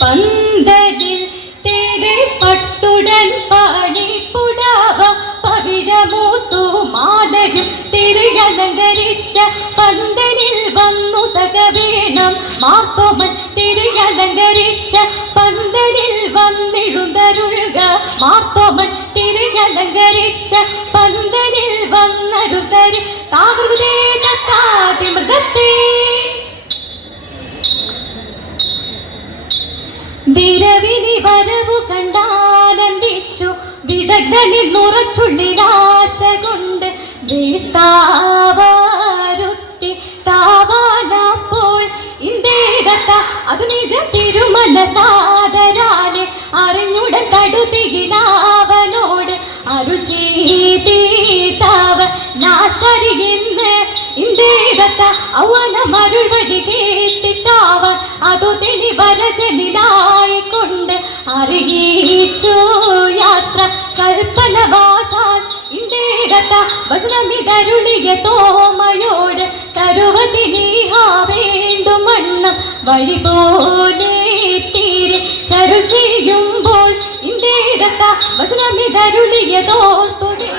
പന്തലിൽ തേരെ പട്ടുടൻ പാണിപ്പുടാവ പവിഴമൂത്തു മാലയും തിരിയലങ്കരിച്ച പന്തലിൽ വന്നു തകവേണം മാത്തോമൻ തിരിയലങ്കരിച്ച പന്തലിൽ വന്നിഴുന്നരുൾക. മാത്തോമൻ തിരിയലങ്കരിച്ച പന്തലിൽ വന്നരുതരി. താകൃതേ വിരവിലി വരവു കണ്ടാനന്ദിച്ചു. വിദഗ്ധനിൽ നിറച്ചുള്ളിലാശ കൊണ്ട് വേസ്താവാരുത്തി താവാനപ്പോൾ. ഇന്ദേരത്ത അത് നിജ തിരുമല സാദരാലെ അറിഞ്ഞുടൻ തടുതിയിലാവനോട് മരുൾവടി കേട്ടിട്ടാവ അറിയിച്ചു യാത്ര കൽപ്പന വാചാൽ ഇന്ദേരത്ത വചനമിതരുളിയ തോമയോട് തരുവതി നീഹാ വേണ്ടുമണ്ണം വഴി പോലെ തീരെ ചരു ചെയ്യുമ്പോൾ ഇന്ദേരത്ത വചനമിതരുളിയ തോത്തുതേ